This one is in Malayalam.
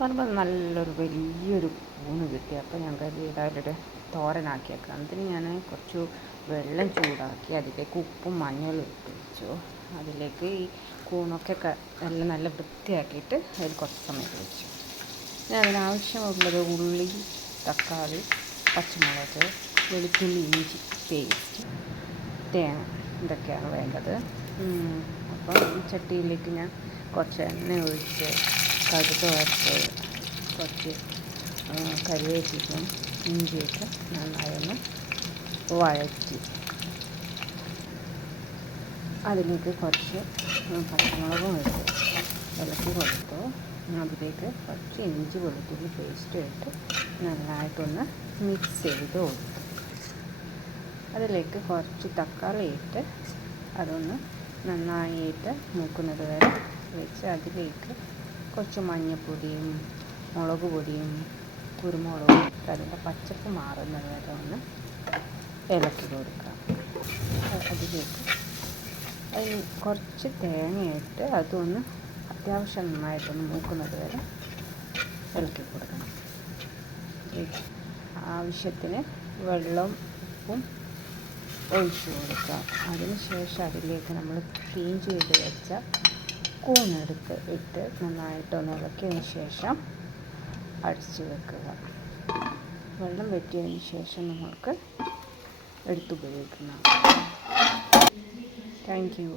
പറയുമ്പോൾ നല്ലൊരു വലിയൊരു കൂണ് കിട്ടി. അപ്പോൾ ഞാൻ കരുതി ഏതായാലും തോരനാക്കിയേക്കാം. അതിന് ഞാൻ കുറച്ച് വെള്ളം ചൂടാക്കി അതിലേക്ക് ഉപ്പും മഞ്ഞളും ഇട്ട് വെച്ചു. അതിലേക്ക് ഈ കൂണൊക്കെ എല്ലാം നല്ല വൃത്തിയാക്കിയിട്ട് അതിൽ കുറച്ച് സമയം വെച്ചു. പിന്നെ അതിനാവശ്യമുള്ളത് ഉള്ളി, തക്കാളി, പച്ചമുളക്, വെളുത്തുള്ളി, ഇഞ്ചി പേസ്റ്റ്, തേങ്ങ, ഇതൊക്കെയാണ് വേണ്ടത്. അപ്പം ഈ ചട്ടിയിലേക്ക് ഞാൻ കുറച്ച് എണ്ണ ഒഴിച്ച് കടുക് വറുത്ത് കുറച്ച് കറിവേപ്പിലയും ഇഞ്ചിയൊക്കെ നന്നായൊന്ന് വഴറ്റി അതിലേക്ക് കുറച്ച് പച്ചമുളകും ഇട്ട് ഇളക്കി കൊടുത്തു. അതിലേക്ക് കുറച്ച് ഇഞ്ചി വെളുത്തുള്ളി പേസ്റ്റ് ഇട്ട് നന്നായിട്ടൊന്ന് മിക്സ് ചെയ്ത് കൊടുത്തു. അതിലേക്ക് കുറച്ച് തക്കാളി ഇട്ട് അതൊന്ന് നന്നായിട്ട് മൂക്കുന്നത് വരെ വെച്ച് അതിലേക്ക് കുറച്ച് മഞ്ഞൾപ്പൊടിയും മുളക് പൊടിയും കുരുമുളകും ഇട്ട് അതിൻ്റെ പച്ചപ്പ് മാറുന്നത് വരെ ഒന്ന് ഇളക്കി കൊടുക്കാം. അതിലേക്ക് അതിന് കുറച്ച് തേങ്ങയിട്ട് അതൊന്ന് അത്യാവശ്യം നന്നായിട്ടൊന്ന് മൂക്കുന്നത് വരെ ഇളക്കി കൊടുക്കണം. ആവശ്യത്തിന് വെള്ളവും ഒഴിച്ച് കൊടുക്കാം. അതിനുശേഷം അതിലേക്ക് നമ്മൾ ക്ലീൻ ചെയ്ത് വെച്ച കൂണെടുത്ത് ഇട്ട് നന്നായിട്ടൊന്ന് ഇളക്കിയതിന് ശേഷം അടച്ച് വെക്കുക. വെള്ളം വറ്റിയതിന് ശേഷം നമ്മൾക്ക് എടുത്തുപയോഗിക്കണം. Thank you.